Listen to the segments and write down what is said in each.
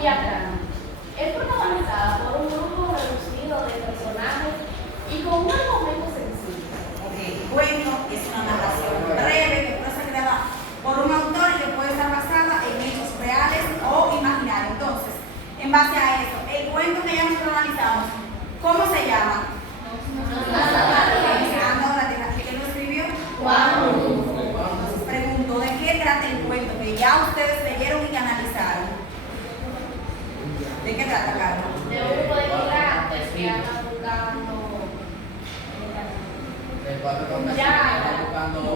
muy al grano. Es protagonizada por un grupo reducido de personajes y con un argumento sencillo. Ok, cuento es una narración breve que puede ser creada por un autor y que puede estar basada en hechos reales o imaginarios. Entonces, en base a eso, el cuento que ya nosotros analizamos, ¿cómo se llama? ¿Quién lo escribió? Juan. Entonces pregunto, ¿de qué trata el cuento que ya ustedes leyeron y analizaron? ¿De qué trata, Carlos? De un grupo de migrantes que andan buscando.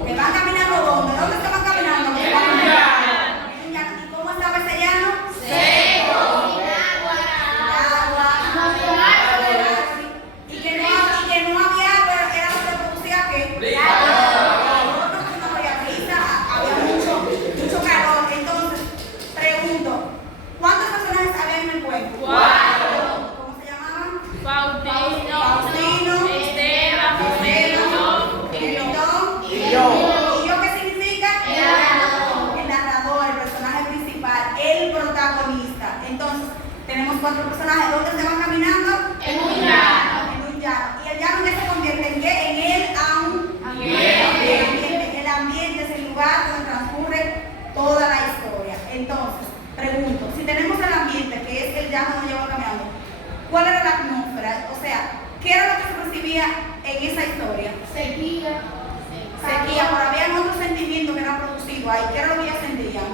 ¿Que van caminando dónde? ¿Dónde se van caminando? ¿En un llano? ¿Y cómo estaba ese llano? Seco. Agua. Y que no había agua, era lo que producía ¿qué? No había brisa, había mucho calor. Entonces, pregunto, ¿cuántos personajes había en el cuento? 4. ¿Cómo se llamaban? Faustino, Esteban, Melitón, y yo. ¿Y yo qué significa? El narrador, el personaje principal, el protagonista. Entonces, tenemos 4 personajes. ¿Dónde se van caminando? En un llano. En un llano. ¿Y el llano qué se convierte en qué? En el Ambiente. El ambiente es el lugar donde transcurre toda la historia. Entonces, pregunto, si tenemos el ambiente, que es el llano donde llevan caminando, ¿cuál era la atmósfera? O sea, ¿qué era lo que se percibía en esa historia? Sequía. Sequía, pero había otros sentimientos que eran producidos ahí. ¿Qué era lo que ellos sentían?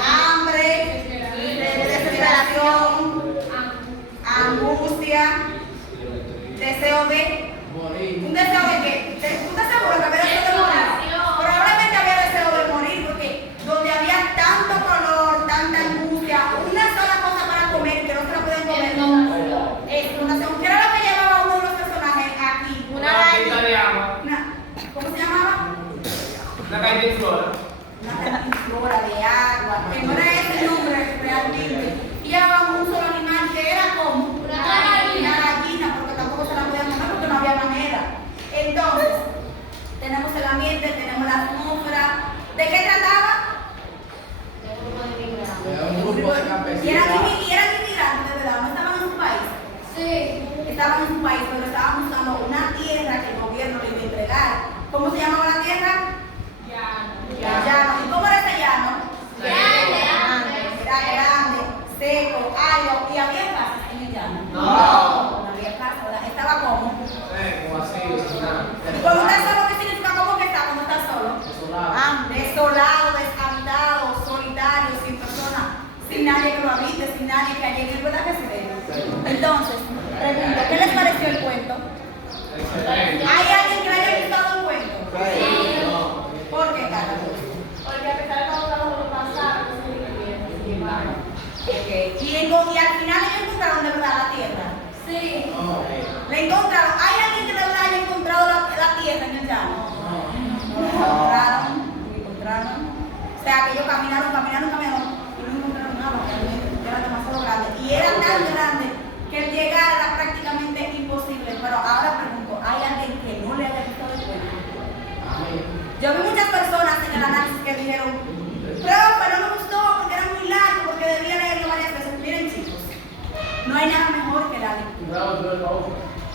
Hambre, desesperación, angustia, deseo de... ¿Un deseo de qué? ¿Tú estás seguro que había deseo de morir? Probablemente había deseo de morir porque donde había tanto dolor, tanta angustia, una sola cosa para comer que no se la pueden comer. Explotación. ¿Qué era lo que llevaba uno de los personajes aquí? ¿Cómo se llamaba? Una cantinflora. Una cantinflora de agua, que no era ese el nombre realmente. Y llevaban un solo animal que era como una gallina, porque tampoco se la podían comer porque no había manera. Entonces, tenemos el ambiente, tenemos la atmósfera. ¿De qué trataba? Un grupo de campesinos. Y eran inmigrantes, de verdad, no estaban en su país. Sí. Estaban en su país, pero estaban buscando una tierra que el gobierno le iba a entregar. ¿Cómo se llamaba la tierra? Llano. ¿Y cómo era ese llano? Era grande, seco, árido. ¿Y había casas en el llano? No había casas, ¿verdad? Estaba como. ¿Y cuando estás solo, qué significa? ¿Cómo que está cuando estás solo? Desolado, deshabitado, solitario, sin persona, sin nadie que lo habite, sin nadie que llegue. ¿Es verdad que se ve? Entonces, pregunto, ¿qué les pareció el cuento? ¿Hay alguien que le haya gustado el cuento? ¿Por qué, Carlos? Porque a pesar de todo lo que pasaron, se divirtieron. Y al final ellos encontraron de verdad la tierra. Sí. ¿Le encontraron? ¿Hay alguien que de verdad haya encontrado la tierra en el llano? No la encontraron. O sea, que ellos caminaron y no encontraron nada, porque era demasiado grande. Y era tan grande que el llegar era prácticamente imposible. Pero ahora pregunto, ¿hay alguien que no le haya gustado el cuento? Yo vi muchas personas en el análisis que dijeron, pero no me gustó porque era muy largo, porque debía leerlo varias veces. Miren, chicos, no hay nada mejor que la lectura.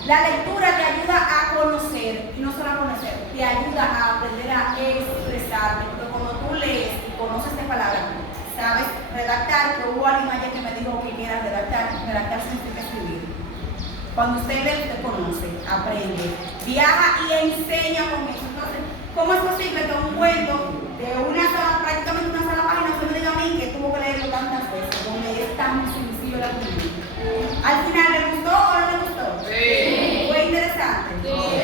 La lectura te ayuda a conocer, y no solo a conocer, te ayuda a aprender a expresarte, porque cuando tú lees y conoces de palabras, sabes redactar, que hubo alguien ayer que me dijo que quiera redactar significa escribir. Cuando usted lee, usted conoce, aprende, viaja y enseña con eso. Entonces, ¿cómo es posible que un cuento de una sola